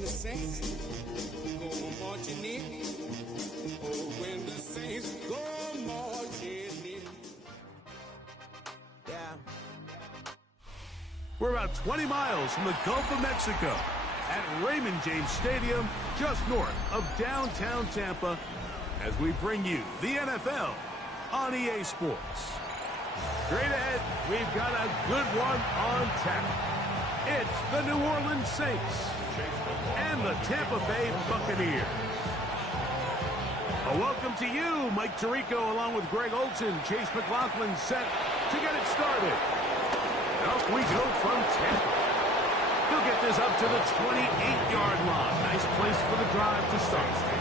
when the Saints go marching in. Oh, when the Saints go marching in. Yeah. We're about 20 miles from the Gulf of Mexico at Raymond James Stadium, just north of downtown Tampa, as we bring you the NFL on EA Sports. Straight ahead, we've got a good one on tap. It's the New Orleans Saints and the Tampa Bay Buccaneers. A welcome to you, Mike Tirico, along with Greg Olson. Chase McLaughlin set to get it started. Off we go from Tampa. He'll get this up to the 28-yard line. Nice place for the drive to start.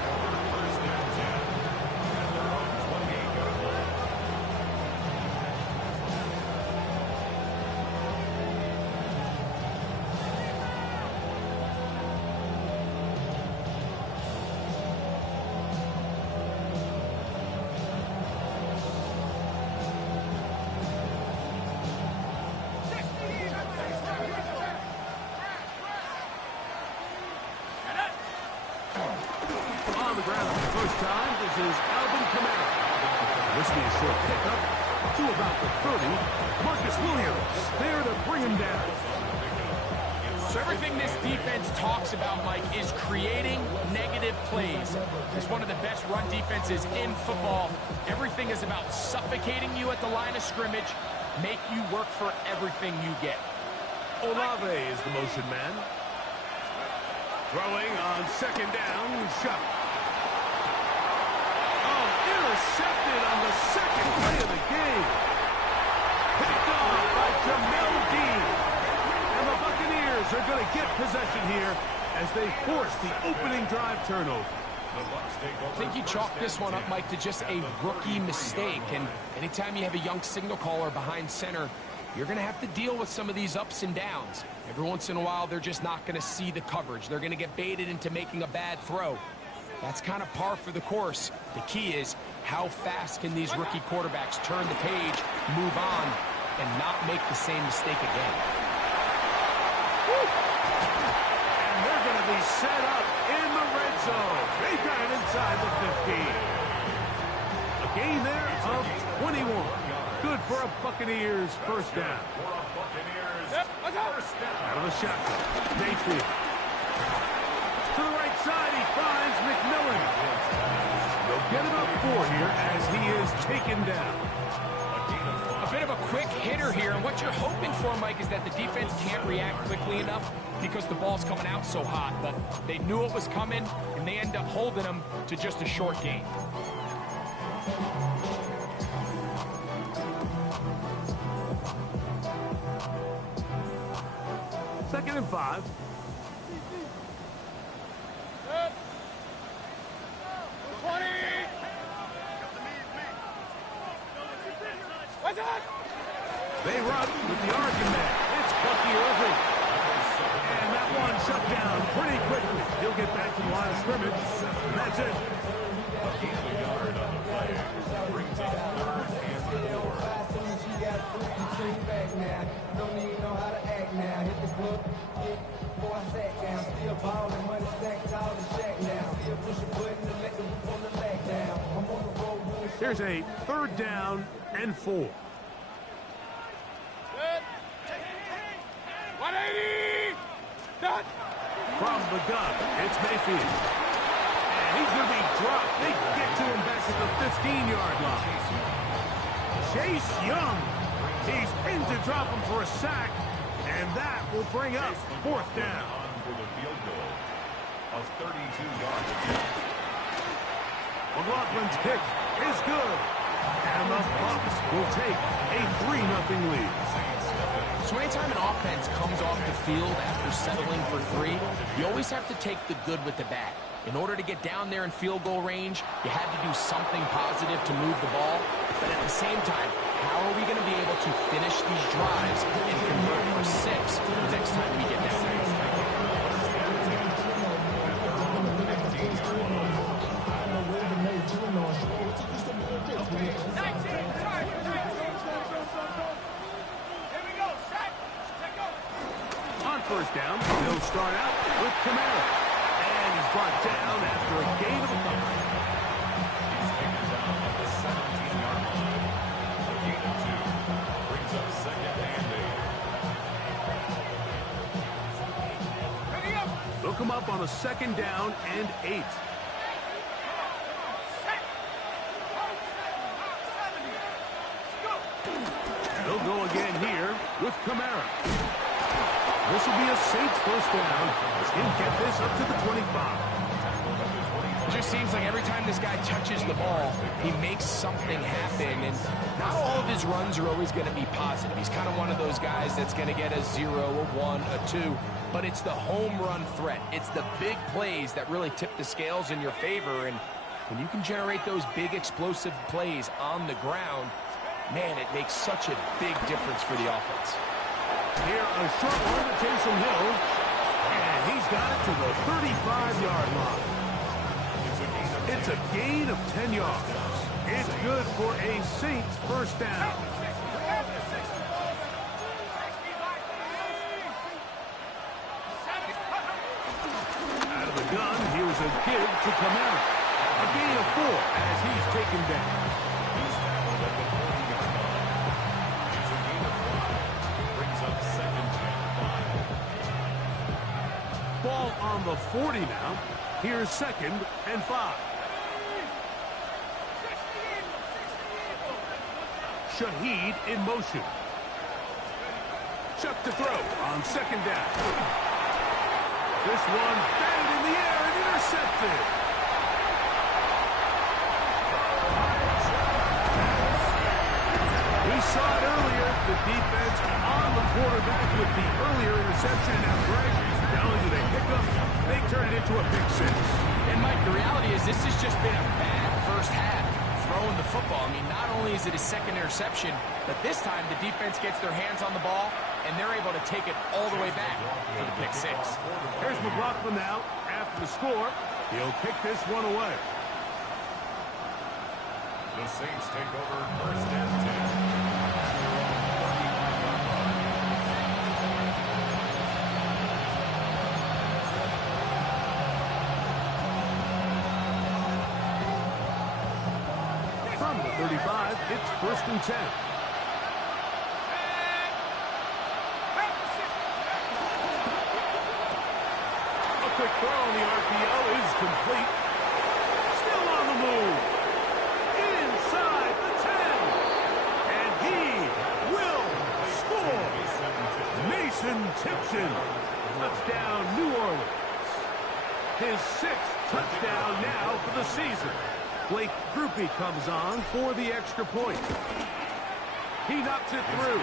On the ground for the first time, this is Alvin Kamara. This will be a short pickup to about the 30. Marcus Williams there to bring him down. So everything this defense talks about, Mike, is creating negative plays. It's one of the best run defenses in football. Everything is about suffocating you at the line of scrimmage, make you work for everything you get. Olave is the motion man. Throwing on second down, shot. Oh, intercepted on the second play of the game. Picked off by Jamel Dean. And the Buccaneers are going to get possession here as they force the opening drive turnover. I think you chalk this one up, Mike, to just a rookie mistake. And anytime you have a young signal caller behind center, you're going to have to deal with some of these ups and downs. Every once in a while, they're just not going to see the coverage. They're going to get baited into making a bad throw. That's kind of par for the course. The key is how fast can these rookie quarterbacks turn the page, move on, and not make the same mistake again. And they're going to be set up in the red zone. They got it inside the 15. A gain there of 21. Good for a Buccaneers first down. Out of the shotgun, Mayfield. To the right side, he finds McMillan. They'll get him up 4 here as he is taken down. A bit of a quick hitter here, and what you're hoping for, Mike, is that the defense can't react quickly enough because the ball's coming out so hot. But they knew it was coming, and they end up holding him to just a short gain. Second and 5. They run with the argument. It's Bucky Irving. And that one shut down pretty quickly. He'll get back to the line of scrimmage. And that's it. Don't even know how to act now. Hit the club, boy, I sat down. Still ballin', money stacked out the shack now. Still push a button to let them on the back down. I'm on the road. Here's a third down and 4. 180! Done! From the gun, it's Mayfield. And he's going to be dropped. They get to him back at the 15-yard line. Chase Young. He's in to drop him for a sack, and that will bring up fourth down. For the field goal of 32 yards. McLaughlin's kick is good, and the Bucs will take a 3-0 lead. So anytime an offense comes off the field after settling for 3, you always have to take the good with the bad. In order to get down there in field goal range, you had to do something positive to move the ball. But at the same time, how are we going to be able to finish these drives and convert for 6 the next time we get down there? On first down, they'll start out with Kamara. brought down after a gain of a couple. He's taken down at the 17-yard line. A gain of 2 brings up second and 8. Look him up on a second down and 8. They'll go again here with Kamara. This will be a Saints first down as he'll get this up to the 25. It just seems like every time this guy touches the ball, he makes something happen. And not all of his runs are always going to be positive. He's kind of one of those guys that's going to get a 0, a 1, a 2. But it's the home run threat. It's the big plays that really tip the scales in your favor. And when you can generate those big explosive plays on the ground, man, it makes such a big difference for the offense. Here, a short one to Taysom Hill. And he's got it to the 35-yard line. It's a gain of 10 yards. It's good for a Saints first down. Out of the gun, here's a give to Kamara. A gain of 4 as he's taken down. He's tackled at the 40-yard line. It's a gain of 5. Brings up second and 5. Ball on the 40 now. Here's second and 5. Shaheed in motion. Chuck to throw on second down. This one batted in the air and intercepted. We saw it earlier. The defense on the quarterback with the earlier interception. Now, Greg, not only do they pick up, they turn it into a big 6. And, Mike, the reality is this has just been a bad first half throwing the football. I mean, not only is it his second interception, but this time the defense gets their hands on the ball, and they're able to take it all the way back for the pick 6. Here's McLaughlin now. After the score, he'll kick this one away. The Saints take over first and 10. From the 35, it's first and 10. A quick throw on the RPO is complete. Still on the move. Inside the 10. And he will score. Mason Tipton. Touchdown, New Orleans. His 6th touchdown now for the season. Blake Grupe comes on for the extra point. He knocks it through.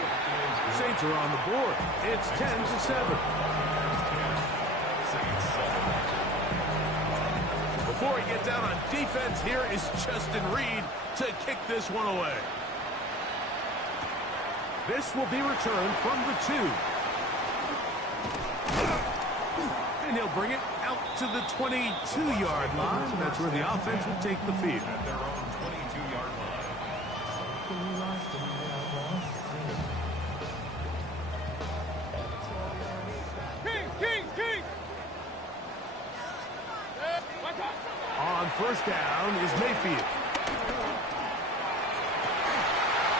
Saints are on the board. It's 10-7. Before he gets out on defense, here is Justin Reed to kick this one away. This will be returned from the 2. And he'll bring it out to the 22-yard line. That's where the offense will take the field. At their own 22-yard line. On first down is Mayfield.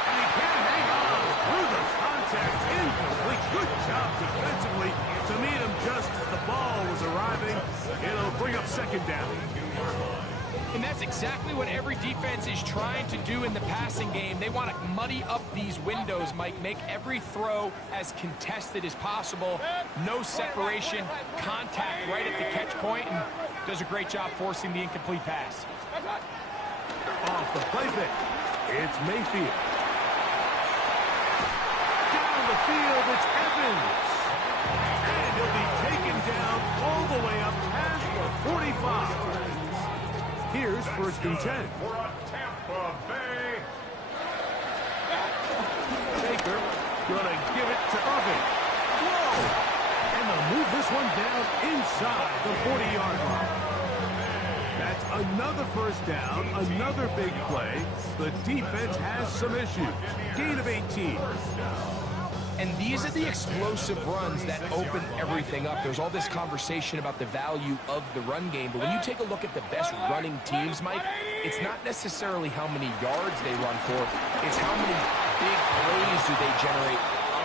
And he can't hang on through the contact. Incomplete. Good job defensively to meet him just as the ball was arriving. It'll bring up second down. And that's exactly what every defense is trying to do in the passing game. They want to muddy up these windows, Mike, make every throw as contested as possible. No separation, contact right at the catch point, and does a great job forcing the incomplete pass. Off the play fake. It's Mayfield. Down the field, it's Evans. And he'll be taken down all the way up past the 45. Here's first and 10. For a Tampa Bay. Baker gonna give it to Irving. Whoa! And they'll move this one down inside the 40-yard line. That's another first down, another big play. The defense has some issues. Gain of 18. And these are the explosive runs that open everything up. There's all this conversation about the value of the run game, but when you take a look at the best running teams, Mike, it's not necessarily how many yards they run for, it's how many big plays do they generate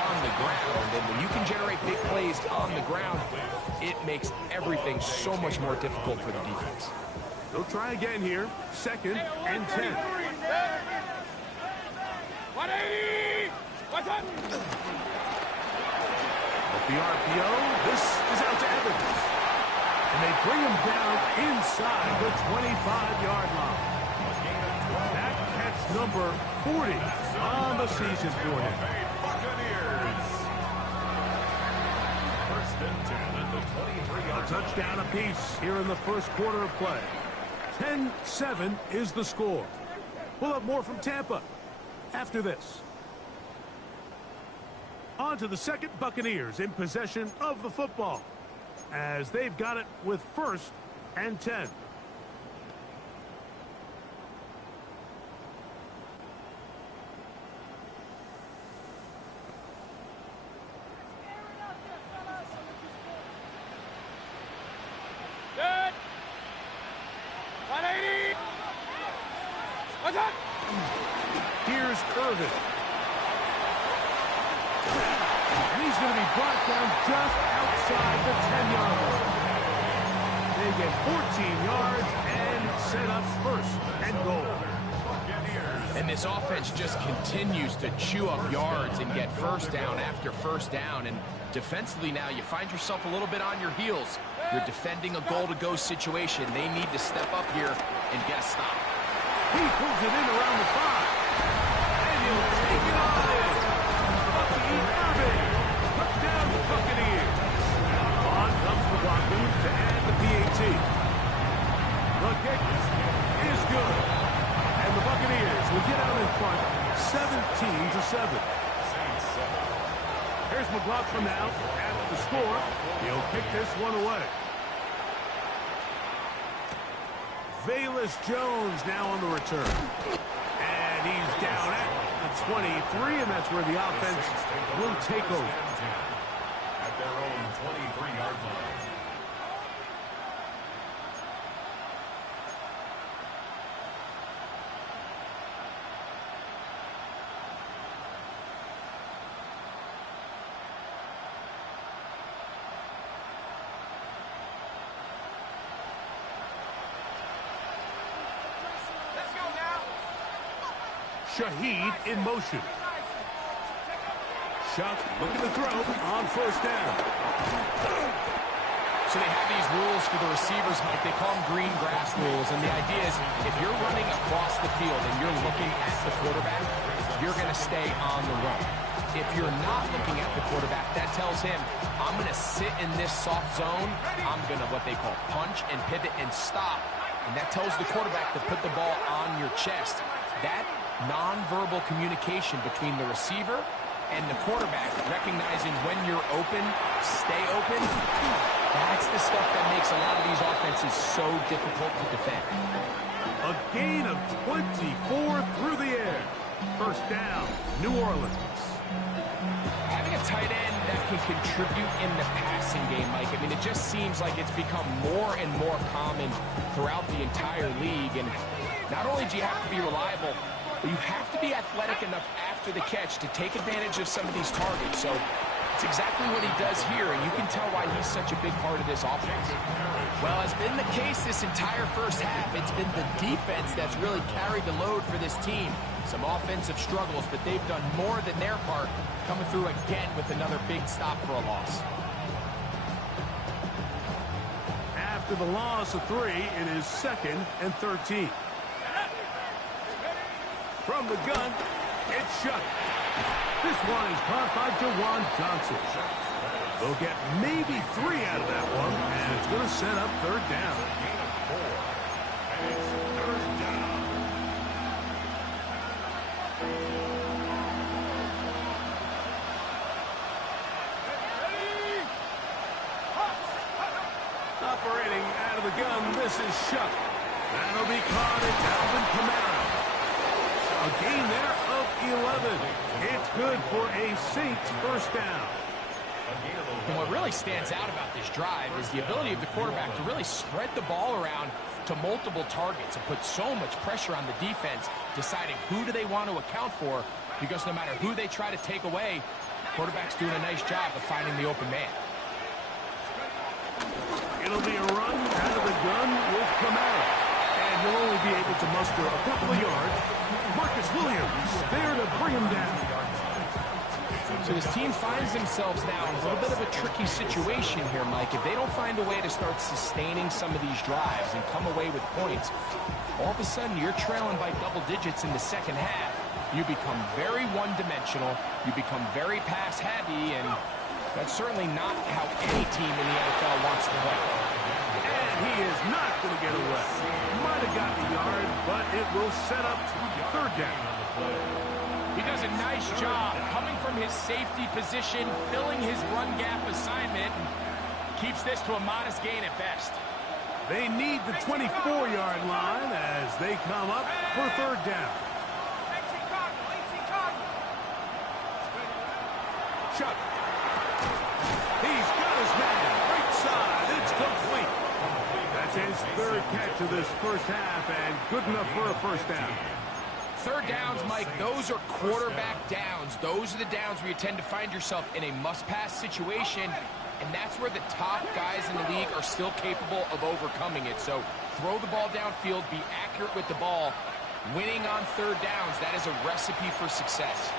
on the ground. And when you can generate big plays on the ground, it makes everything so much more difficult for the defense. They'll try again here. 2nd and 10. 180! What's up? With the RPO, this is out to Evans. And they bring him down inside the 25-yard line. That catch number 40 on the season for him. Buccaneers. 1st and 10 at the 23-yard A touchdown apiece here in the first quarter of play. 10-7 is the score. We'll have more from Tampa after this. On to the second. Buccaneers in possession of the football as they've got it with 1st and 10. Good. 180! What's up? Here's Irvin. And he's going to be brought down just outside the 10-yard line. They get 14 yards and set up 1st and goal. And this offense just continues to chew up yards and get 1st down after 1st down. And defensively now, you find yourself a little bit on your heels. You're defending a goal-to-go situation. They need to step up here and get a stop. He pulls it in around the 5. And he'll take it on in. Bucky Irvin. Touchdown the Buccaneers. On comes McLaughlin to add the PAT. The kick is good. And the Buccaneers will get out in front 17-7. Here's McLaughlin now at the score. He'll kick this one away. Velus Jones now on the return. And he's down at the 23, and that's where the offense will take over. At their own 23-yard line. Shaheed in motion. Shuck looking to throw on 1st down. So they have these rules for the receivers, Mike. They call them green grass rules. And the idea is if you're running across the field and you're looking at the quarterback, you're going to stay on the run. If you're not looking at the quarterback, that tells him, I'm going to sit in this soft zone. I'm going to what they call punch and pivot and stop. And that tells the quarterback to put the ball on your chest. That nonverbal communication between the receiver and the quarterback, recognizing when you're open, stay open, that's the stuff that makes a lot of these offenses so difficult to defend. A gain of 24 through the air. 1st down, New Orleans. Having a tight end that can contribute in the passing game, Mike, I mean, it just seems like it's become more and more common throughout the entire league. And not only do you have to be reliable, but you have to be athletic enough after the catch to take advantage of some of these targets. So it's exactly what he does here, and you can tell why he's such a big part of this offense. Well, as been the case this entire 1st half, it's been the defense that's really carried the load for this team. Some offensive struggles, but they've done more than their part, coming through again with another big stop for a loss. After the loss of 3, it is 2nd and 13. From the gun, it's Shuck. This one is caught by Jawan Johnson. They'll get maybe 3 out of that one, and it's going to set up 3rd down. And it's 3rd down. Operating out of the gun, this is Shuck. That'll be caught at Alvin Kamara. A gain there of 11. It's good for a Saints first down. And what really stands out about this drive is the ability of the quarterback to really spread the ball around to multiple targets and put so much pressure on the defense, deciding who do they want to account for, because no matter who they try to take away, quarterback's doing a nice job of finding the open man. It'll be a run out of the gun with Kamara. And he'll only be able to muster a couple of yards. Marcus Williams there to bring him down. So this team finds themselves now in a little bit of a tricky situation here, Mike. If they don't find a way to start sustaining some of these drives and come away with points, all of a sudden you're trailing by double digits in the second half. You become very one-dimensional. You become very pass-heavy, and that's certainly not how any team in the NFL wants to play. And he is not going to get away. Might have got the yard, but it will set up third down. He does a nice job coming from his safety position, filling his run gap assignment, and keeps this to a modest gain at best. They need the 24-yard line as they come up for third down. Chuck. He's got his man. Right side. It's complete. That's his third catch of this first half, and good enough for a first down. Third downs, Mike, those are quarterback downs. Those are the downs where you tend to find yourself in a must-pass situation, and that's where the top guys in the league are still capable of overcoming it. So throw the ball downfield, be accurate with the ball. Winning on third downs, that is a recipe for success.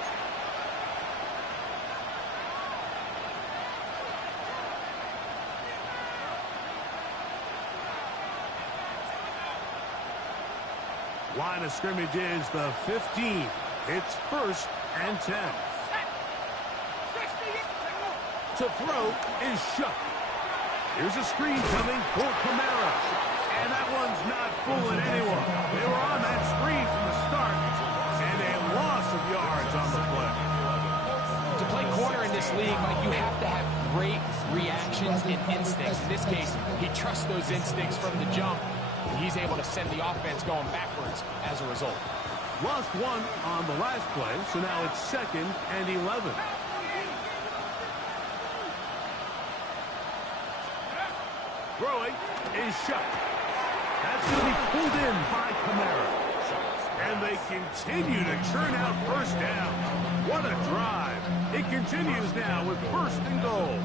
Line of scrimmage is the 15. It's first and 10. To throw is Shuck. Here's a screen coming for Kamara. And that one's not fooling anyone. They were on that screen from the start. And a loss of yards on the play. To play corner in this league, Mike, you have to have great reactions and instincts. In this case, he trusts those instincts from the jump. He's able to send the offense going backwards as a result. Lost one on the last play, so now it's second and 11. Throwing is Shuck. That's going to be pulled in by Kamara. And they continue to churn out first down. What a drive. It continues now with first and goal.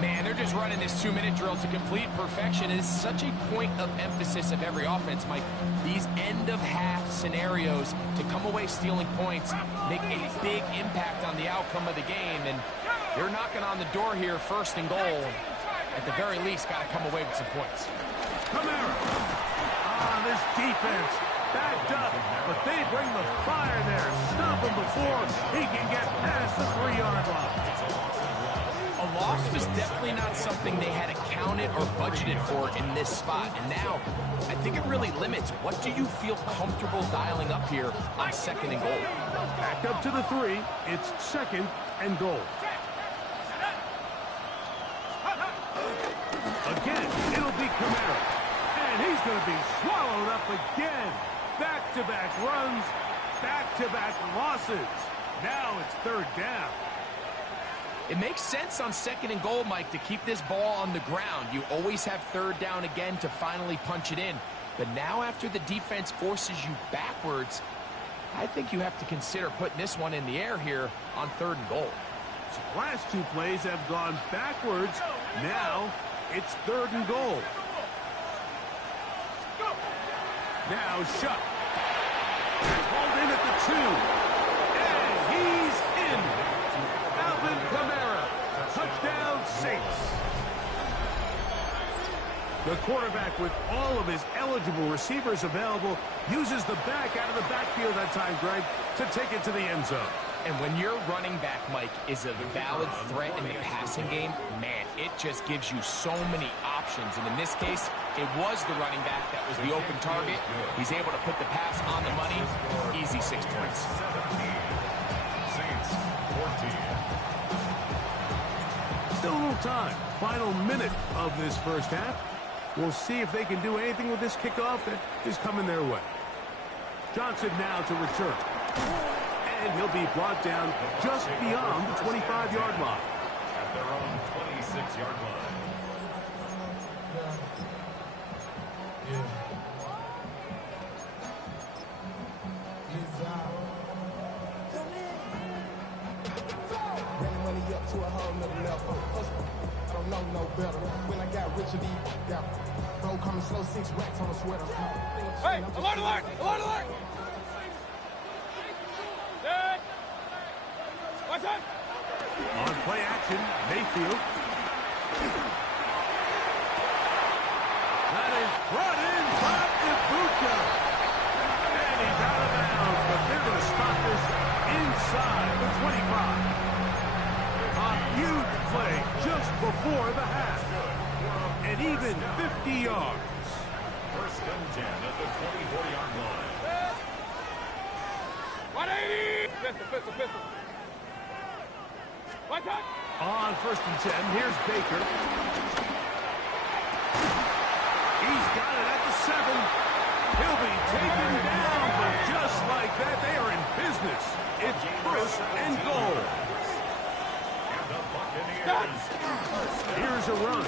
Man, they're just running this 2-minute drill to complete perfection. It is such a point of emphasis of every offense, Mike. These end-of-half scenarios to come away stealing points make a big impact on the outcome of the game, and they're knocking on the door here, first and goal. At the very least, got to come away with some points. Kamara. This defense backed up, but they bring the fire there. Stop him before he can get past the 3-yard line. A loss was definitely not something they had accounted or budgeted for in this spot. And now, I think it really limits what do you feel comfortable dialing up here on second and goal. Back up to the 3. It's second and goal. Again, it'll be Kamara. And he's going to be swallowed up again. Back-to-back runs, back-to-back losses. Now it's third down. It makes sense on second and goal, Mike, to keep this ball on the ground. You always have third down again to finally punch it in. But now after the defense forces you backwards, I think you have to consider putting this one in the air here on third and goal. So last two plays have gone backwards. Now it's third and goal. Now Shuck. Called in at the 2. And he's in. Alvin Kamara. Touchdown Saints. The quarterback, with all of his eligible receivers available, uses the back out of the backfield that time, Greg, to take it to the end zone. And when your running back, Mike, is a valid threat in the passing game, man, it just gives you so many options. And in this case, it was the running back that was the open target. He's able to put the pass on the money. Easy 6 points. Saints 14. Still a little time. Final minute of this first half. We'll see if they can do anything with this kickoff that is coming their way. Johnson now to return. And he'll be brought down just beyond the 25-yard line. At their own 26-yard line. Running money up to a whole nother level. I don't know no better. When I got rich, got bro coming slow, 6 racks on a sweater. Hey, alert, alert, alert, alert! Dead! What's that? On play action, Mayfield. That is brought in by Ibuka. And he's out of bounds, but they're going to stop this inside the 25. A huge play just before the half. And even 50 yards. First and 10 at the 24-yard line. 180! Pistol. What's that? On first and 10, here's Baker. He's got it at the 7. He'll be taken down, but just like that, they are in business. It's first and goal. And the Buccaneers. Here's a run.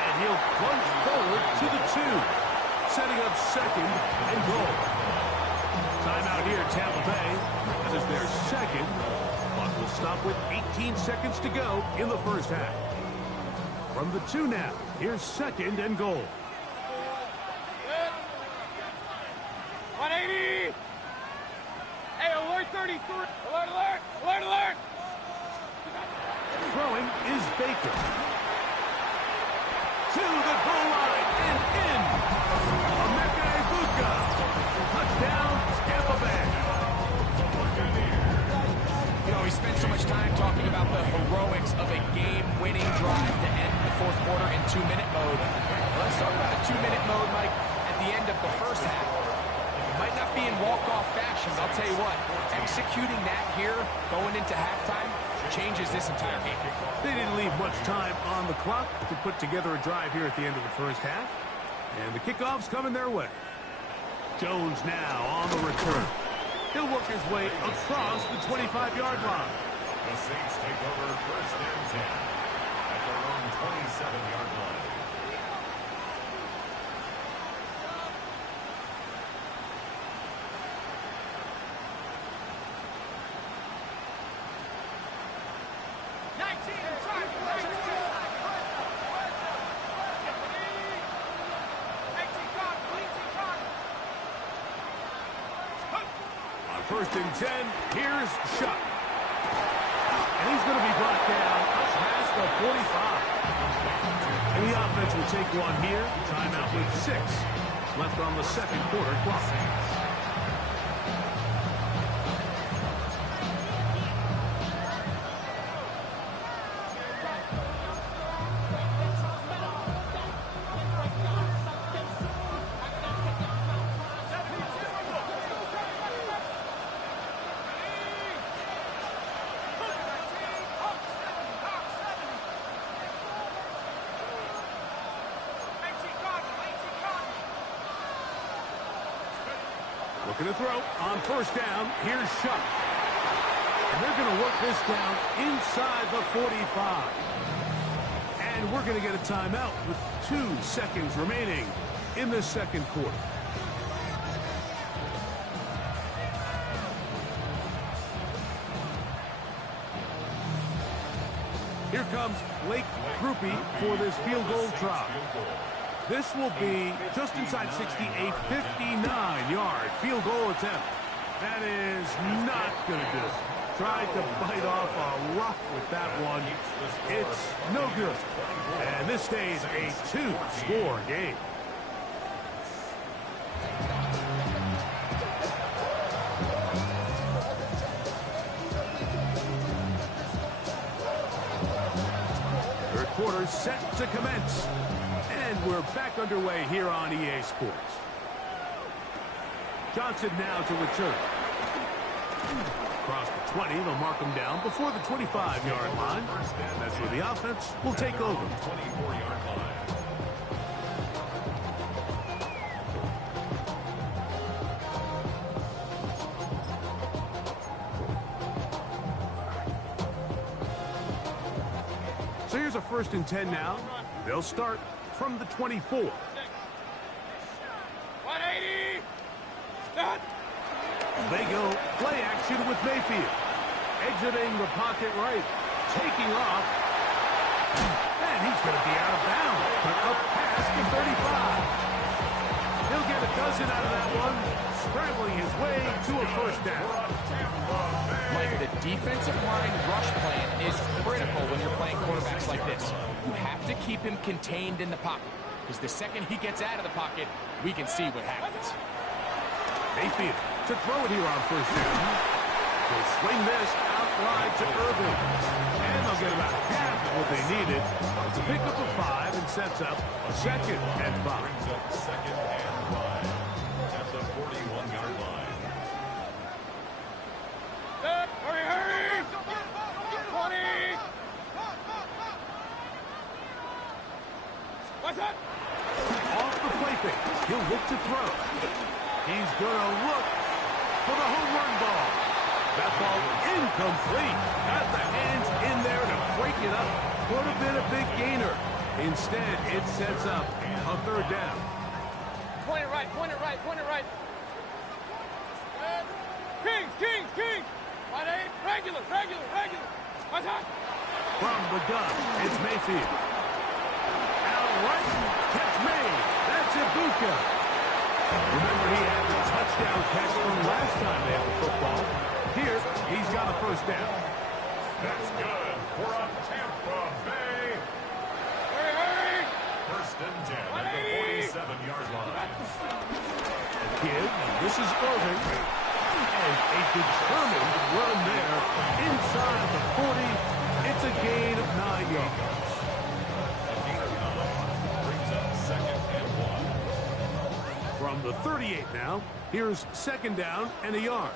And he'll plunge forward to the 2, setting up second and goal. Timeout here, Tampa Bay. That is their second. Clock will stop with 18 seconds to go in the first half. From the 2 now, here's second and goal. 180! Hey, alert 33! Alert, alert! Alert, alert! Throwing is Baker. To the goal line and in. Emeka Egbuka. Touchdown, Tampa Bay. You know, we spent so much time talking about the heroics of a game-winning drive to end the fourth quarter in 2-minute mode. Let's talk about a 2-minute mode, Mike, at the end of the first half. It might not be in walk-off fashion, but I'll tell you what, executing that here, going into halftime, changes this entire game. They didn't leave much time on the clock to put together a drive here at the end of the first half. And the kickoff's coming their way. Jones now on the return. He'll work his way across the 25-yard line. The Saints take over first and 10 at their own 27-yard line. First and 10, here's Shuck. And he's going to be brought down past the 45. And the offense will take one here. Timeout with 6 left on the second quarter clock. Looking to throw on first down. Here's Shuck. And they're going to work this down inside the 45. And we're going to get a timeout with 2 seconds remaining in the second quarter. Here comes Blake Grupe for this field goal try. This will be just inside 60, a 59-yard field goal attempt. That is not going to do it. Tried to bite off a rock with that one. It's no good. And this stays a 2-score game. Third quarter set to commence. And we're back underway here on EA Sports. Johnson now to return. Across the 20, they'll mark him down before the 25-yard line. And that's where the offense will take over. 24-yard line. Here's a 1st and 10 now. They'll start from the 24. 180. Stop. They go play action with Mayfield. Exiting the pocket right. Taking off. And he's going to be out of bounds. But up past the 35. He'll get a dozen out of that one. Scrambling his way to a 1st down. Mike, the defensive line rush plan is critical when you're playing quarterbacks like this. You have to keep him contained in the pocket. Because the second he gets out of the pocket, we can see what happens. Mayfield to throw it here on 1st down. They'll swing this out wide to Irvin. And they'll get about half of what they needed. It's a pickup of 5 and sets up a 2nd and 5. Brings up 2nd and 5 at the 41-yard line. Hurry, hurry. 20. What's that? Off the play fake. He'll look to throw. He's going to look for the home run ball. That ball incomplete. Got the hands in there to break it up. Could have been a big gainer. Instead, it sets up a 3rd down. Point it right, point it right, point it right. Kings, Kings, Kings. 180. Regular, regular, regular. What's that? From the gun, it's Mayfield. Out right, catch made. That's Ibuka. Remember, he had the touchdown catch from last time they had the football. Here, he's got a 1st down. That's good for a Tampa Bay. Hurry, hurry. 1st and 10 at the 47-yard line. Kid, this is Irvin. And a determined run there inside the 40. It's a gain of 9 yards. A gain of 9 brings up 2nd and 1. From the 38 now, here's 2nd down and a yard.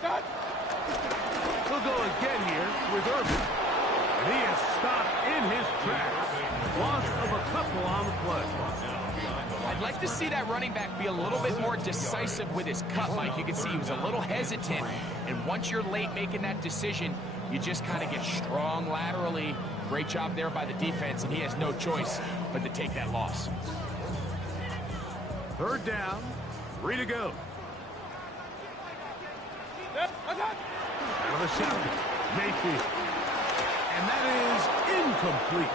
Stop. He'll go again here with Irvin. And he is stopped in his tracks. Loss of a couple on the play. I'd like to see that running back be a little bit more decisive with his cut, Mike. You can see he was a little hesitant. And once you're late making that decision, you just kind of get strong laterally. Great job there by the defense, and he has no choice but to take that loss. 3rd down, 3 to go. What's that? Out of the shotgun, Mayfield. And that is incomplete.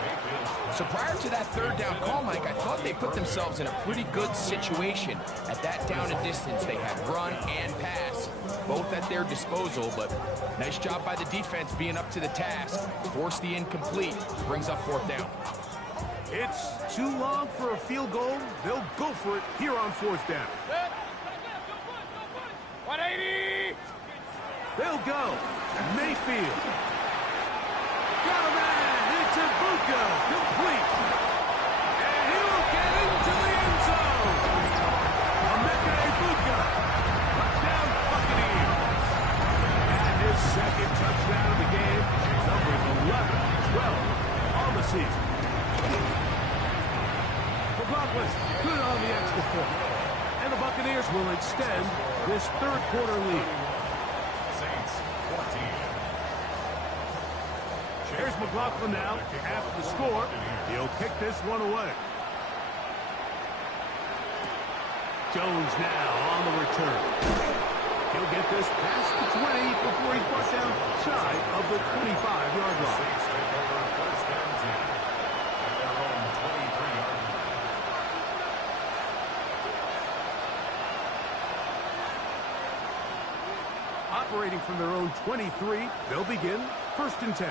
So prior to that 3rd down call, Mike, I thought they put themselves in a pretty good situation. At that down and distance, they had run and pass, both at their disposal, but nice job by the defense being up to the task. Forced the incomplete, brings up 4th down. It's too long for a field goal. They'll go for it here on 4th down. 180. They'll go. Mayfield. Got a man. It's Ibuka. Complete. And he'll get into the end zone. Emeka Ibuka. Touchdown Buccaneers. And his 2nd touchdown of the game. Numbers 11, 12 on the season. McLaughlin put on the extra point. And the Buccaneers will extend this 3rd quarter lead. Saints 14. Here's McLaughlin now. After the score, he'll kick this one away. Jones now on the return. He'll get this past the 20 before he's brought down shy of the 25-yard line. Saints take over 1st and 10 at their own 23-yard line. Operating from their own 23, they'll begin 1st and 10.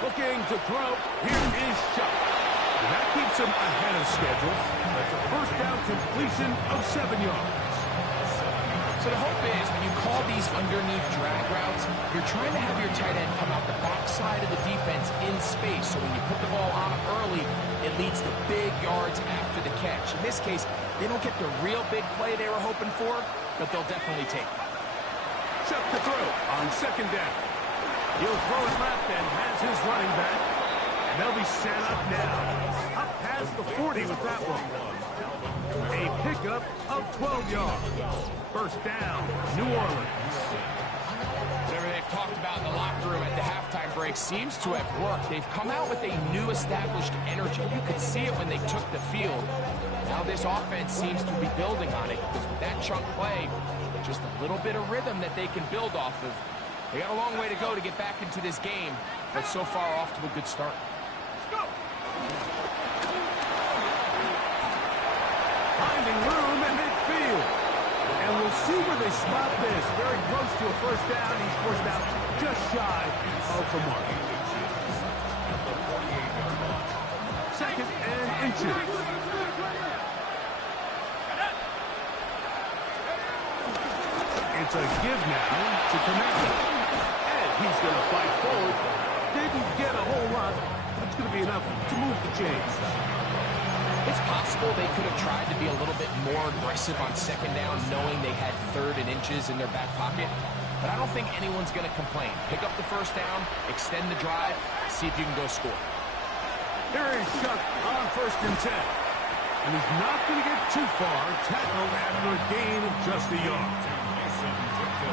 Looking to throw. Here is Shuck. And that keeps him ahead of schedule. That's a 1st down completion of 7 yards. So the hope is when you call these underneath drag routes, you're trying to have your tight end come out the backside of the defense in space. So when you put the ball on him early, it leads to big yards after the catch. In this case, they don't get the real big play they were hoping for, but they'll definitely take it. Chuck to throw on 2nd down. He'll throw it left and has his running back. And they'll be set up now. Up past the 40 with that one. A pickup of 12 yards. 1st down, New Orleans. Whenever they have talked about in the locker room at the halftime break seems to have worked. They've come out with a new established energy. You could see it when they took the field. Now this offense seems to be building on it because with that chunk play, just a little bit of rhythm that they can build off of. They got a long way to go to get back into this game, but so far off to a good start. Finding room in midfield. And we'll see where they spot this. Very close to a first down. He's forced out just shy of the mark. Second and inches. It's a give now to Connector. And he's going to fight forward. Didn't get a whole lot. That's going to be enough to move the chains. It's possible they could have tried to be a little bit more aggressive on second down, knowing they had third and inches in their back pocket. But I don't think anyone's going to complain. Pick up the first down, extend the drive, see if you can go score. Here is Shuck on 1st and 10. And he's not going to get too far. Tackled after a gain of just a yard.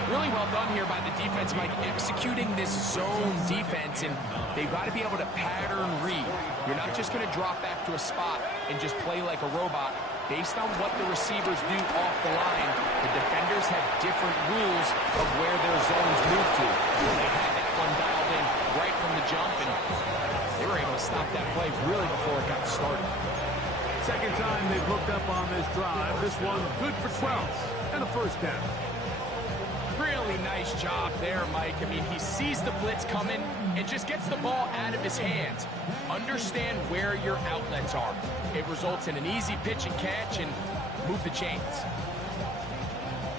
Really well done here by the defense, Mike, executing this zone defense, and they've got to be able to pattern read. You're not just going to drop back to a spot and just play like a robot. Based on what the receivers do off the line, the defenders have different rules of where their zones move to. They had that one dialed in right from the jump, and they were able to stop that play really before it got started. Second time they've hooked up on this drive. This one good for 12 and a first down. Really nice job there, Mike. I mean, he sees the blitz coming and just gets the ball out of his hands. Understand where your outlets are. It results in an easy pitch and catch and move the chains.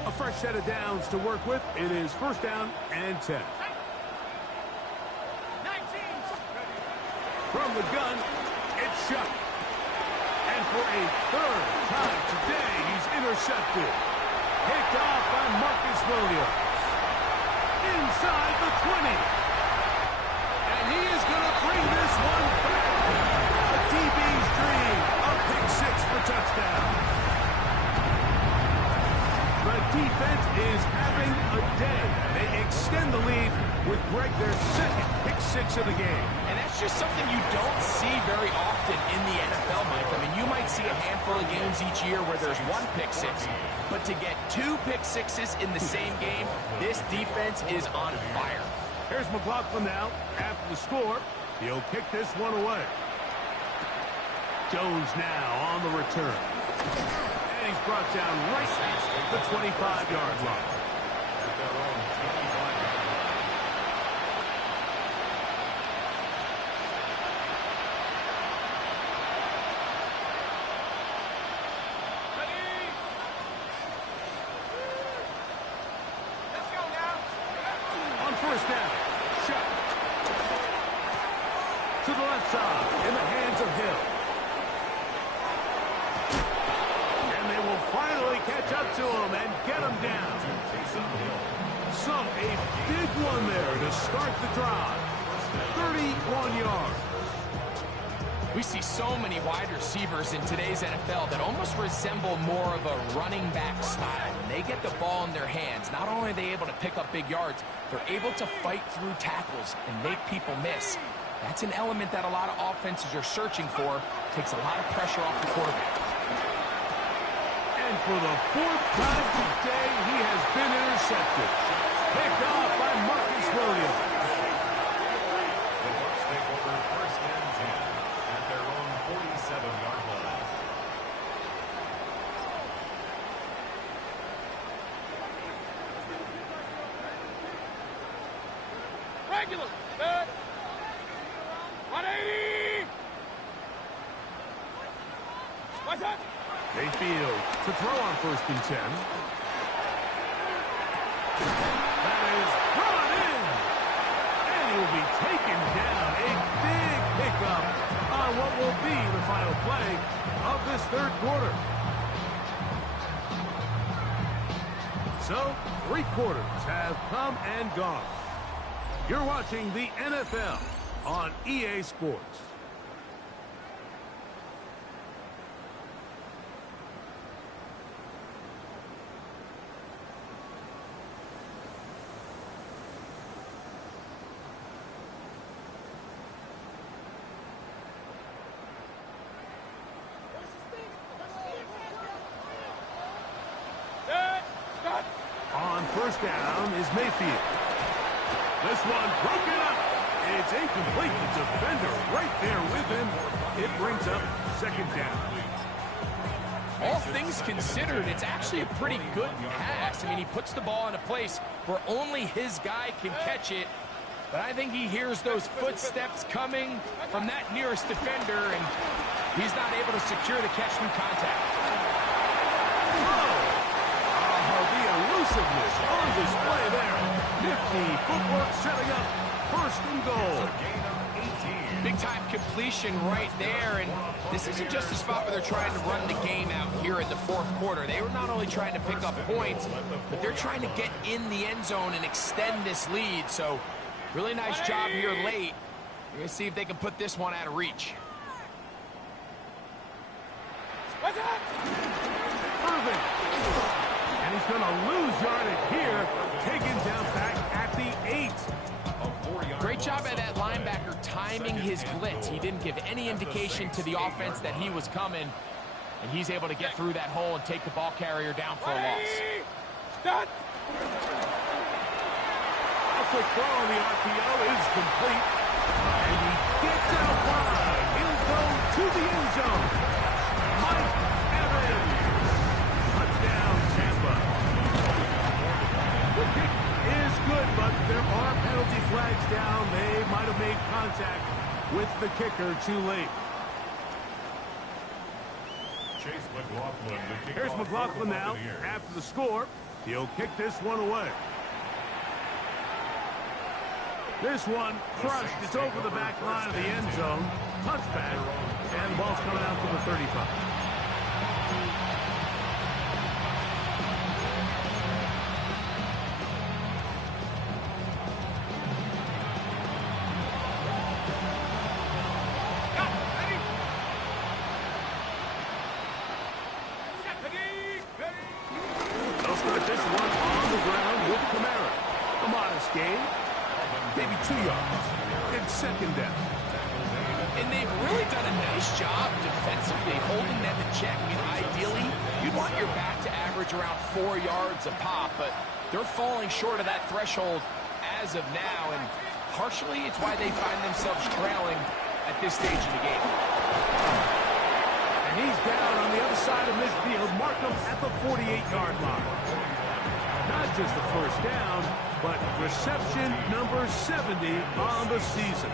A fresh set of downs to work with. It is first down and 10. 19. From the gun, it's Shuck. And for a third time today, he's intercepted. Picked off by Marcus Williams. Inside the 20. And he is going to bring this one back. A DB's dream. A pick six for touchdown. The defense is having a day. They extend the lead with Greg their second pick six of the game. And that's just something you don't see very often in the NFL, Mike. I mean, you might see a handful of games each year where there's one pick six. But to get two pick sixes in the same game, this defense is on fire. Here's McLaughlin now. After the score, he'll kick this one away. Jones now on the return. And he's brought down right at the 25-yard line. First down. Shot. To the left side. In the hands of Hill. And they will finally catch up to him and get him down. So a big one there to start the drive. 31 yards. We see so many wide receivers in today's NFL that almost resemble more of a running back style. When they get the ball in their hands, not only are they able to pick up big yards, they're able to fight through tackles and make people miss. That's an element that a lot of offenses are searching for. Takes a lot of pressure off the quarterback. And for the fourth time today, he has been intercepted. Picked off by Marcus Williams. The Bucs take over first and 10 at their own 47-yard line. Regular. Good. 180. What's that? Mayfield to throw on first and 10. That is brought in. And he will be taken down. A big pickup on what will be the final play of this third quarter. So, 3 quarters have come and gone. You're watching the NFL on EA Sports. first down is Mayfield. This one broken up. It's incomplete. The defender right there with him. It brings up second down. All things considered, it's actually a pretty good pass. I mean, he puts the ball in a place where only his guy can catch it. But I think he hears those footsteps coming from that nearest defender, and he's not able to secure the catch through contact. The elusiveness on display there. Nifty footwork setting up first and goal. Big-time completion right there, and this isn't just a spot where they're trying to run the game out here in the fourth quarter. They were not only trying to pick up points, but they're trying to get in the end zone and extend this lead. So really nice job here late. We're going to see if they can put this one out of reach. Irving. And he's going to lose yardage here. Taken down back at the 8. Great job by that linebacker timing his blitz. He didn't give any indication to the offense that he was coming, and he's able to get through that hole and take the ball carrier down for a loss. Stop. A quick throw on the RPO is complete. And he gets out wide. He'll go to the end zone. Mike Evans. Touchdown, Tampa. The kick is good, but there are penalty flags down. They might have made contact with the kicker too late. Chase McLaughlin. Here's McLaughlin now after the score. He'll kick this one away. This one crushed. It's over the back line of the end zone. Touchback. And the ball's coming out to the 35. They'll start this one on the ground with Kamara. A modest gain. Maybe 2 yards. It's second down. And they've really done a nice job defensively, holding them in check. I mean, ideally, you'd want your back to average around 4 yards a pop, but they're falling short of that threshold as of now, and partially it's why they find themselves trailing at this stage of the game. And he's down on the other side of midfield. Markham at the 48-yard line. Not just the first down, but reception number 70 on the season.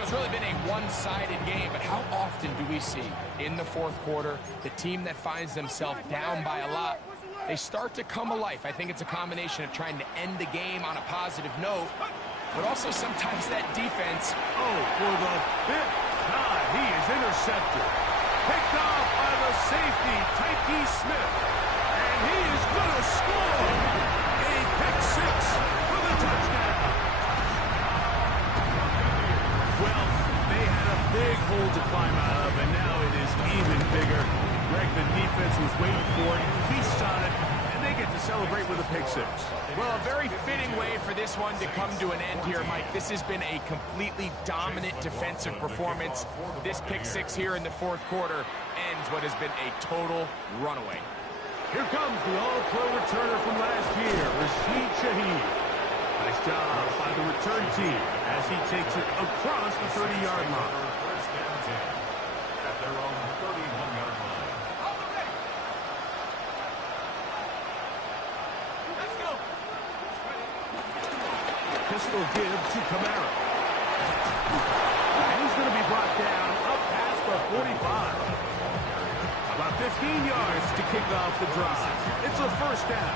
It's really been a one-sided game, but how often do we see in the fourth quarter the team that finds themselves down by a lot, they start to come alive? I think it's a combination of trying to end the game on a positive note, but also sometimes that defense. Oh, for the 5th time, he is intercepted. Picked off by the safety, Tyke Smith. And he is going to score. A pick 6 for the touchdown. Well, they had a big hole to climb out of, and now it is even bigger. Greg, the defense was waiting for it, feasts on it, and they get to celebrate with a pick 6. Well, a very fitting way for this one to come to an end here, Mike. This has been a completely dominant defensive performance. This pick 6 here in the fourth quarter ends what has been a total runaway. Here comes the all-pro returner from last year, Rashid Shaheed. Nice job by the return team as he takes it across the 30-yard line. First down 10 at their own 31-yard line. Let's go. Pistol give to Kamara. And he's going to be brought down up past the 45. About 15 yards to kick off the drive. It's a first down.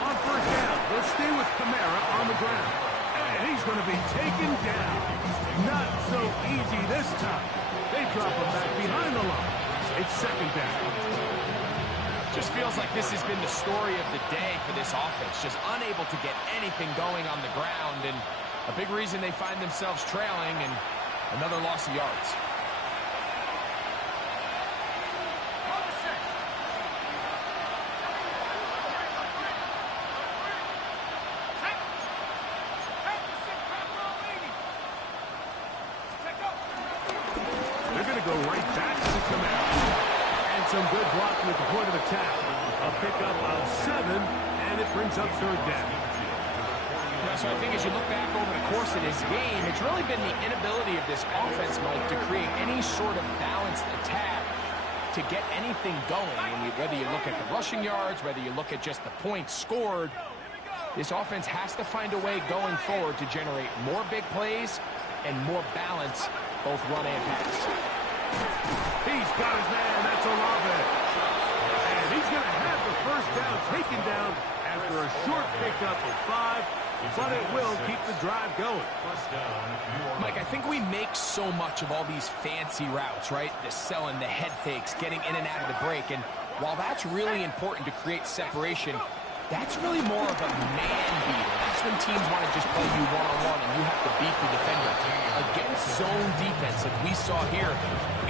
On first down, they'll stay with Kamara on the ground. And he's going to be taken down. Not so easy this time. They drop him back behind the line. It's second down. Just feels like this has been the story of the day for this offense. Just unable to get anything going on the ground, and a big reason they find themselves trailing, and another loss of yards. some good blocking at the point of attack. A pickup of 7, and it brings up third down. So I think as you look back over the course of this game, it's really been the inability of this offense, Mike, to create any sort of balanced attack to get anything going. And whether you look at the rushing yards, whether you look at just the points scored, this offense has to find a way going forward to generate more big plays and more balance, both run and pass. He's got his man. That's Olave. And he's going to have the first down taken down after a short pickup of 5. But it will keep the drive going. Mike, I think we make so much of all these fancy routes, right? The selling, the head fakes, getting in and out of the break. And while that's really important to create separation, that's really more of a man beater. That's when teams want to just play you one-on-one and you have to beat the defender. Against zone defense, like we saw here,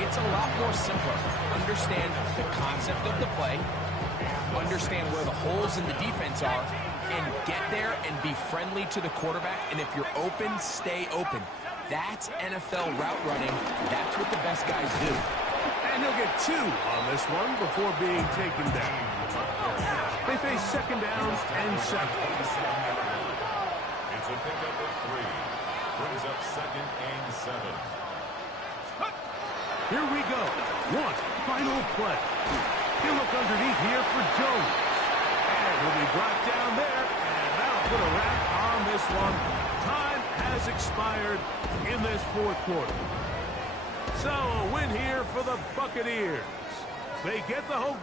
it's a lot more simpler. Understand the concept of the play, understand where the holes in the defense are, and get there and be friendly to the quarterback. And if you're open, stay open. That's NFL route running. That's what the best guys do. And he'll get 2 on this one before being taken down. They face second downs and 7. It's a pickup of 3. Brings up second and 7. Here we go. One final play. He'll look underneath here for Jones. And he'll be brought down there, and that'll put a wrap on this one. Time has expired in this fourth quarter. So a win here for the Buccaneers. They get the home.